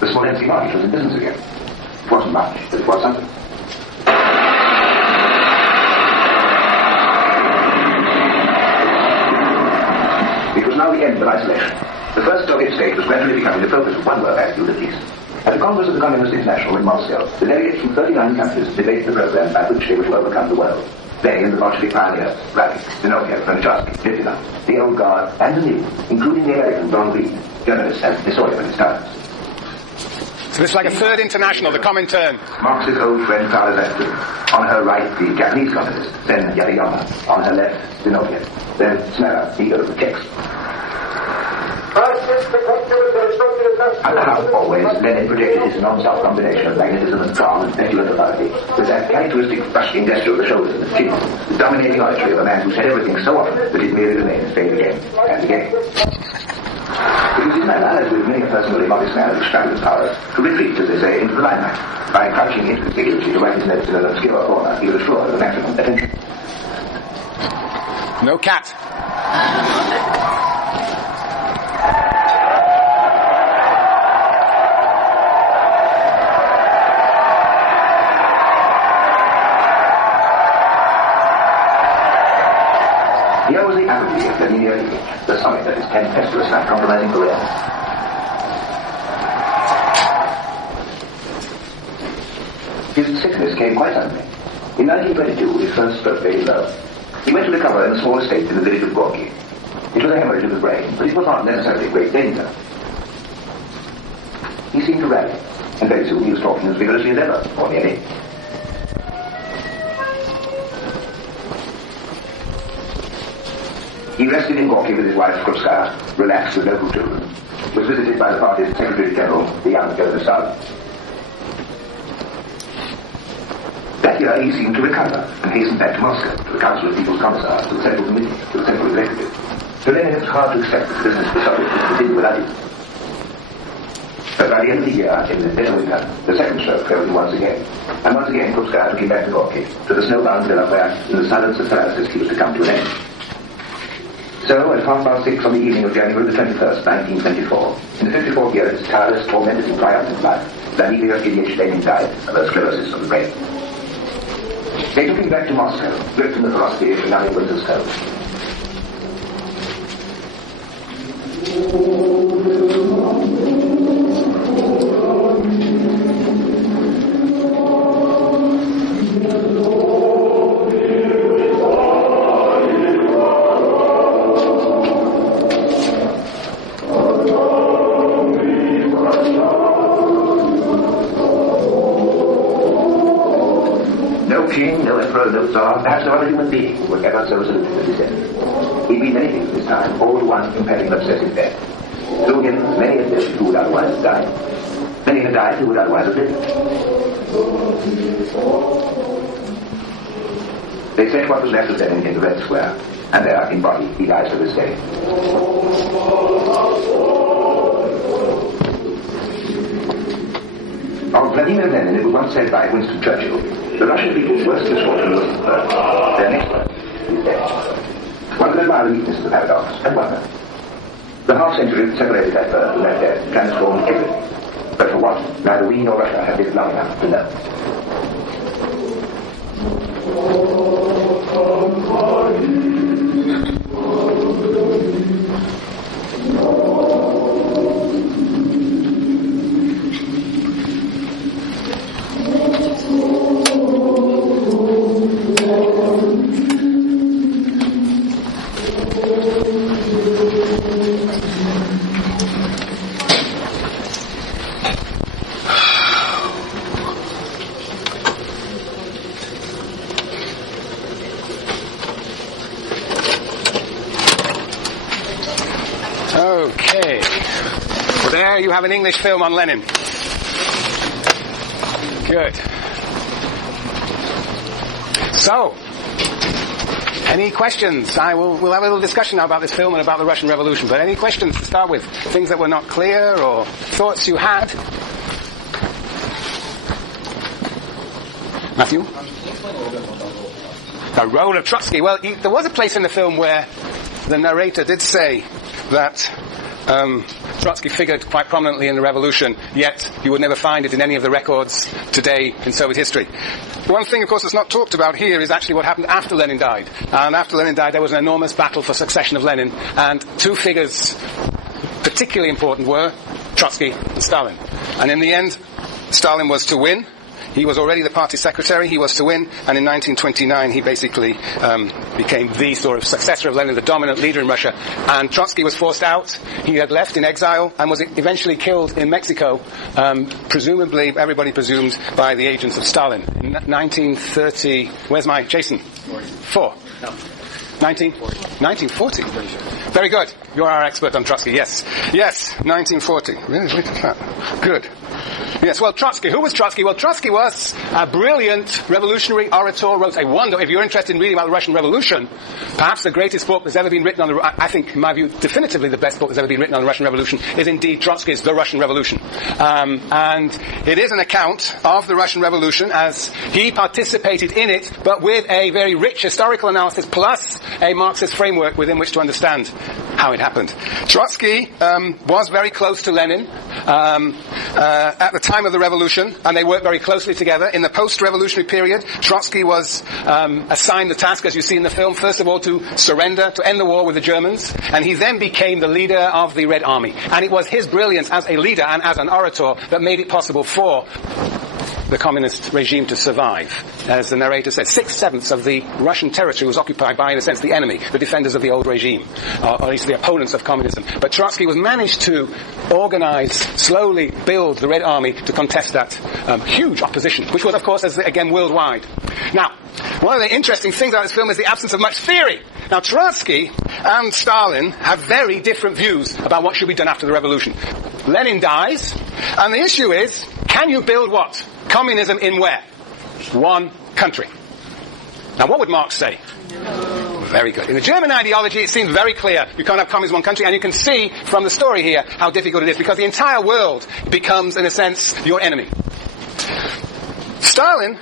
The Smolensk market was in business again. It wasn't much, but it was something. It was now the end of isolation. The first Soviet state was gradually becoming the focus of one world attitude at least. At the Congress of the Communist International in Moscow, the delegates from 39 countries debated the program by which they were to overcome the world. They and the Bolshevik pioneers, Radek, Zinoviev, Bronichowski, Litvina, the old guard, and the new, including the American Don Reed, journalists and historian of his times. So this is like a third international, the Comintern. Marx's old friend Karl Zestrin. On her right, the Japanese communist, then Yariyama. On her left, Zinoviev. Then Smera, leader of the Czechs. At the house, always, Lenin projected his non-stop combination of magnetism and calm and petulant authority, with that characteristic rushing gesture of the shoulders and the chin, the dominating oratory of a man who said everything so often that it merely remained saying again and again. It was his manner, as with many a personally modest man who struggled with power, to retreat, as they say, into the limelight. By crouching inconspicuously to write his notes in an obscure corner, he was sure of the maximum attention. No cat. Here was the apogee of Lenin002, the summit of his tempestuous and uncompromising career. His sickness came quite suddenly. In 1922, his first stroke very low. He went to recover in a small estate in the village of Gorky. It was a hemorrhage of the brain, but it was not necessarily a great danger. He seemed to rally, and very soon he was talking as vigorously as ever, or nearly. He rested in Gorky with his wife Krupskaya, relaxed with local children. Was visited by the party's Secretary General, the young Governor. That year he seemed to recover and hastened back to Moscow, to the Council of People's Commissars, to the Central Committee, to the Central Executive. For Lenin it was hard to accept that the business of the Soviets would continue without him. But by the end of the year, in the bitter winter, the second stroke failed him once again. And once again Krupskaya took him back to Gorky, to the snowbound villa where, in the silence of paralysis, he was to come to an end. So, at 6:30 on the evening of January the 21st, 1924, in the 54th year of his tireless, tormented and triumphant life, Vladimir Ilyich Lenin died of a sclerosis of the brain. They took him back to Moscow, gripped in the ferocity of the young winter's cold. Perhaps no other human being would ever so saluted as he said. He'd been many things this time, all to one compelling obsessive death. Through him, many had lived who would otherwise have died. Many had died who would otherwise have lived. They set what was left of Lenin in the Red Square, and there, in body, he dies to this day. Of Vladimir Lenin, it was once said by Winston Churchill, the Russian people's worst misfortune was their next one is death. One could admire the weakness of the paradox, and wonder. The half-century that separated that birth and that death transformed everything. But for what, neither we nor Russia have lived long enough to know. Okay. Well, there you have an English film on Lenin. Good. So, any questions? We'll have a little discussion now about this film and about the Russian Revolution, but any questions to start with? Things that were not clear or thoughts you had? Matthew? The role of Trotsky. Well, there was a place in the film where the narrator did say that Trotsky figured quite prominently in the revolution, yet you would never find it in any of the records today in Soviet history. One thing, of course, that's not talked about here is actually what happened after Lenin died. And after Lenin died, there was an enormous battle for succession of Lenin, and two figures particularly important were Trotsky and Stalin. And in the end, Stalin was to win. He was already the party secretary. He was to win. And in 1929, he basically became the sort of successor of Lenin, the dominant leader in Russia. And Trotsky was forced out. He had left in exile and was eventually killed in Mexico, presumably, everybody presumed, by the agents of Stalin. In 1930, where's my Jason? 4. No. 1940. Very good. You're our expert on Trotsky. Yes. Yes, 1940. Really? Look at that. Good. Yes, well, Trotsky. Who was Trotsky? Well, Trotsky was a brilliant revolutionary orator, wrote a wonder. If you're interested in reading about the Russian Revolution, perhaps the greatest book that's ever been written on I think, in my view, definitively the best book that's ever been written on the Russian Revolution is indeed Trotsky's The Russian Revolution. And it is an account of the Russian Revolution as he participated in it, but with a very rich historical analysis plus a Marxist framework within which to understand how it happened. Trotsky was very close to Lenin at the time of the revolution, and they worked very closely together. In the post-revolutionary period, Trotsky was assigned the task, as you see in the film, first of all to surrender, to end the war with the Germans, and he then became the leader of the Red Army. And it was his brilliance as a leader and as an orator that made it possible for the communist regime to survive. As the narrator said, 6/7 of the Russian territory was occupied by, in a sense, the enemy, the defenders of the old regime, or at least the opponents of communism. But Trotsky was managed to organize, slowly build the Red Army to contest that huge opposition, which was, of course, again, worldwide. Now, one of the interesting things about this film is the absence of much theory. Now, Trotsky and Stalin have very different views about what should be done after the revolution. Lenin dies, and the issue is, can you build what? Communism in where? One country. Now, what would Marx say? No. Very good. In the German ideology, it seems very clear. You can't have communism in one country, and you can see from the story here how difficult it is, because the entire world becomes, in a sense, your enemy. Stalin's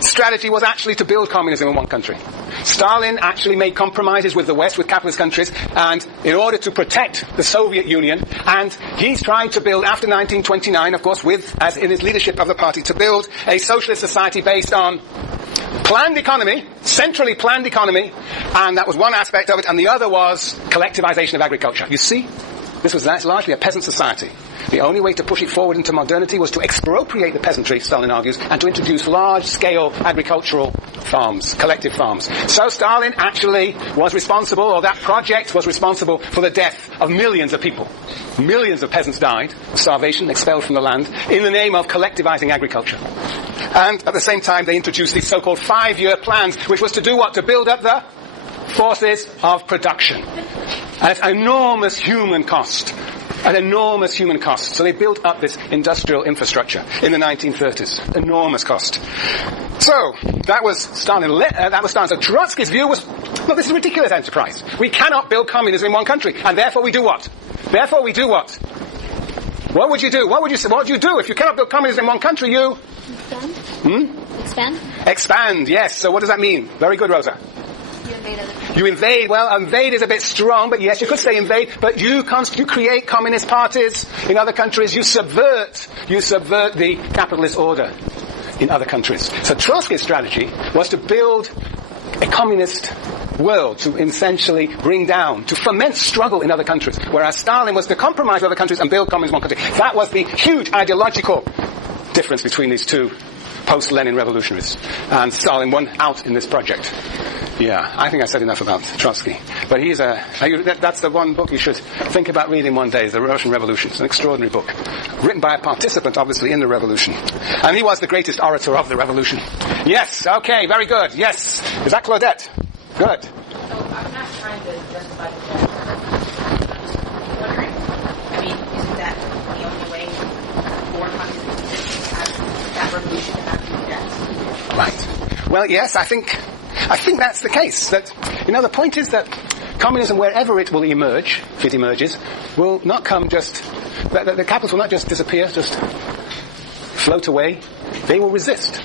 strategy was actually to build communism in one country. Stalin actually made compromises with the West, with capitalist countries, and in order to protect the Soviet Union, and he's trying to build, after 1929, of course, as in his leadership of the party, to build a socialist society based on planned economy, centrally planned economy, and that was one aspect of it, and the other was collectivization of agriculture. You see? That's largely a peasant society. The only way to push it forward into modernity was to expropriate the peasantry, Stalin argues, and to introduce large-scale agricultural farms, collective farms. So Stalin actually was responsible, or that project was responsible for the death of millions of people. Millions of peasants died, starvation, expelled from the land, in the name of collectivizing agriculture. And at the same time, they introduced these so-called 5-year plans, which was to do what? To build up the forces of production. And it's an enormous human cost. An enormous human cost. So they built up this industrial infrastructure in the 1930s. Enormous cost. So, that was Stalin. So Trotsky's view was, look, this is a ridiculous enterprise. We cannot build communism in one country. And therefore we do what? What would you do? What would you do? If you cannot build communism in one country, you... Expand? Expand, yes. So what does that mean? Very good, Rosa. You invade. Well, invade is a bit strong, but yes, you could say invade. But you create communist parties in other countries. You subvert the capitalist order in other countries. So Trotsky's strategy was to build a communist world, to essentially bring down, to foment struggle in other countries. Whereas Stalin was to compromise with other countries and build communism in one country. That was the huge ideological difference between these two post-Lenin revolutionaries. And Stalin won out in this project. Yeah, I think I said enough about Trotsky. But that's the one book you should think about reading one day, The Russian Revolution. It's an extraordinary book. Written by a participant, obviously, in the revolution. And he was the greatest orator of the revolution. Yes, okay, very good. Yes. Is that Claudette? Good. So I'm not trying to justify the death. I'm just wondering, isn't that the only way for communism to have that revolution to have the death? Right. Well, yes, I think that's the case. That, the point is that communism, wherever it will emerge, if it emerges, will not come just... The capitalists will not just disappear, just float away. They will resist.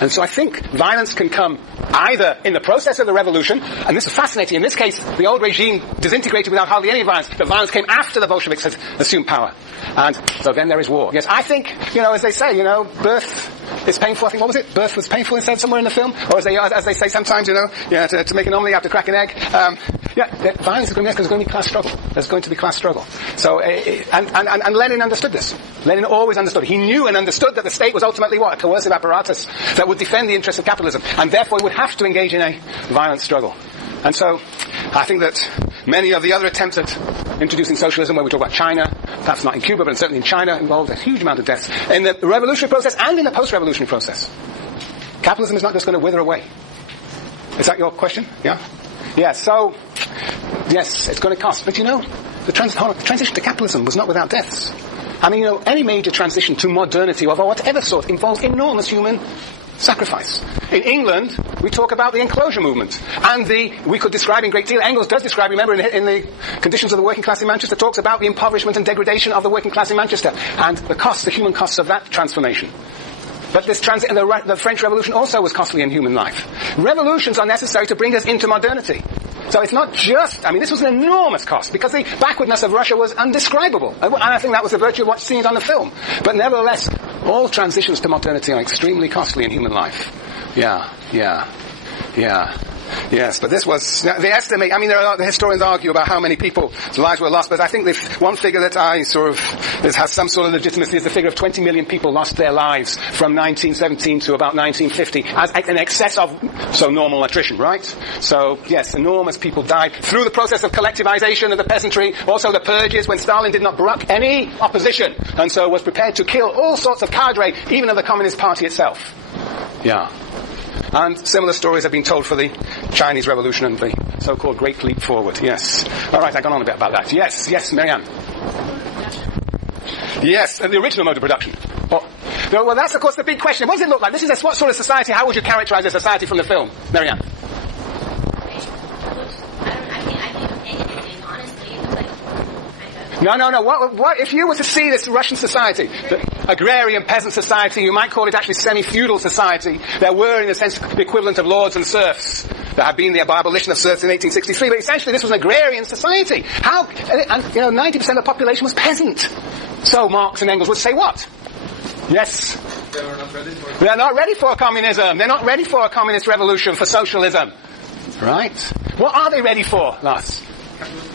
And so I think violence can come either in the process of the revolution, and this is fascinating, in this case, the old regime disintegrated without hardly any violence. The violence came after the Bolsheviks had assumed power. And so then there is war. Yes, I think, as they say, birth is painful. I think, what was it? Birth was painful, it said somewhere in the film? Or as they say sometimes, to make an omelet you have to crack an egg. Violence is going to be, there's going to be class struggle. There's going to be class struggle. So, and Lenin understood this. Lenin always understood. He knew and understood that the state was ultimately what? A coercive apparatus that would defend the interests of capitalism, and therefore would have to engage in a violent struggle. And so, I think that many of the other attempts at introducing socialism, where we talk about China, perhaps not in Cuba, but certainly in China, involved a huge amount of deaths in the revolutionary process and in the post-revolutionary process. Capitalism is not just going to wither away. Is that your question? Yeah? Yeah, so, yes, it's going to cost. But the transition to capitalism was not without deaths. I mean, any major transition to modernity of whatever sort involves enormous human sacrifice. In England, we talk about the enclosure movement. And we could describe in great deal, Engels does describe, remember, in the conditions of the working class in Manchester, talks about the impoverishment and degradation of the working class in Manchester, and the human costs of that transformation. But the French Revolution also was costly in human life. Revolutions are necessary to bring us into modernity. So it's not just, this was an enormous cost, because the backwardness of Russia was undescribable. And I think that was the virtue of what's seen on the film. But nevertheless, all transitions to modernity are extremely costly in human life. Yeah. Yes, but this was, they estimate, the historians argue about how many people's lives were lost, but I think the one figure that that has some sort of legitimacy is the figure of 20 million people lost their lives from 1917 to about 1950 as in excess of normal attrition, right? So, yes, enormous people died through the process of collectivization of the peasantry, also the purges, when Stalin did not brook any opposition, and so was prepared to kill all sorts of cadre, even of the Communist Party itself. Yeah. And similar stories have been told for the Chinese Revolution and the so-called Great Leap Forward. Yes. All right, I've gone on a bit about that. Yes, Marianne. Yes, the original mode of production. Well, that's, of course, the big question. What does it look like? What sort of society? How would you characterize a society from the film? Marianne. No. What if you were to see this Russian society, the agrarian peasant society, you might call it actually semi-feudal society. There were, in a sense, the equivalent of lords and serfs. There had been the abolition of serfs in 1863, but essentially this was an agrarian society. 90% of the population was peasant. So Marx and Engels would say what? Yes. They're not ready for communism. They're not ready for a communist revolution, for socialism. Right? What are they ready for, Lars?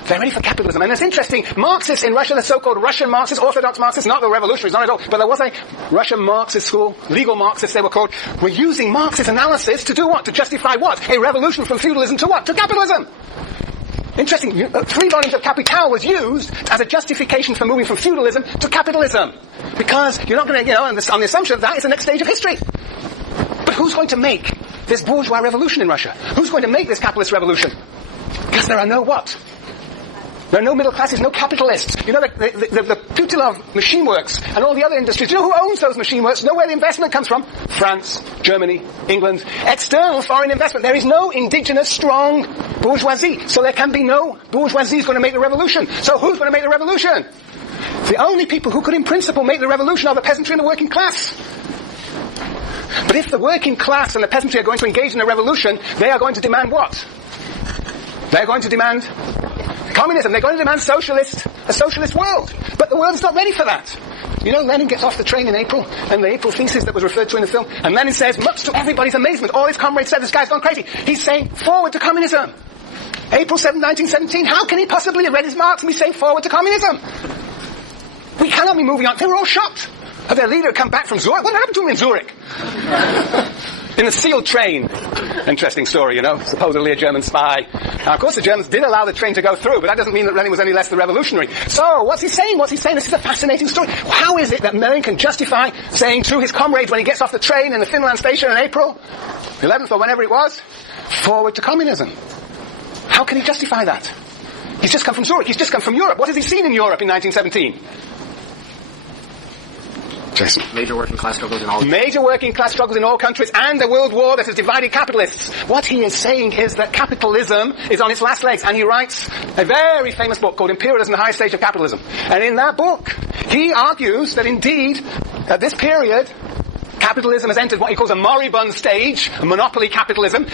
They're ready for capitalism. And it's interesting, Marxists in Russia, the so-called Russian Marxists, Orthodox Marxists, not the revolutionaries, not at all, but there was a Russian Marxist school, legal Marxists they were called, were using Marxist analysis to do what? To justify what? A revolution from feudalism to what? To capitalism. Interesting, 3 volumes of Capital was used as a justification for moving from feudalism to capitalism. Because you're not going to, on the assumption that is the next stage of history. But who's going to make this bourgeois revolution in Russia? Who's going to make this capitalist revolution? Because there are no what? There are no middle classes, no capitalists. The Putilov machine works and all the other industries. You know who owns those machine works? Know where the investment comes from? France, Germany, England. External foreign investment. There is no indigenous strong bourgeoisie. So there can be no bourgeoisie who's going to make the revolution. So who's going to make the revolution? The only people who could in principle make the revolution are the peasantry and the working class. But if the working class and the peasantry are going to engage in a revolution, they are going to demand what? They're going to demand communism. They're going to demand a socialist world. But the world is not ready for that. Lenin gets off the train in April, and the April thesis that was referred to in the film, and Lenin says, much to everybody's amazement, all his comrades said, this guy's gone crazy. He's saying, forward to communism. April 7, 1917, how can he possibly have read his Marx and be saying forward to communism? We cannot be moving on. They were all shocked. Their leader come back from Zurich. What happened to him in Zurich? In a sealed train. Interesting story, supposedly a German spy. Now, of course, the Germans did allow the train to go through, but that doesn't mean that Lenin was any less the revolutionary. So, what's he saying? This is a fascinating story. How is it that Lenin can justify saying to his comrades when he gets off the train in the Finland station in April 11th or whenever it was, forward to communism? How can he justify that? He's just come from Zurich. He's just come from Europe. What has he seen in Europe in 1917? Jason. Major working class struggles in all countries and a world war that has divided capitalists. What he is saying is that capitalism is on its last legs, and he writes a very famous book called Imperialism, the Highest Stage of Capitalism. And in that book, he argues that indeed, at this period, capitalism has entered what he calls a moribund stage, a monopoly capitalism.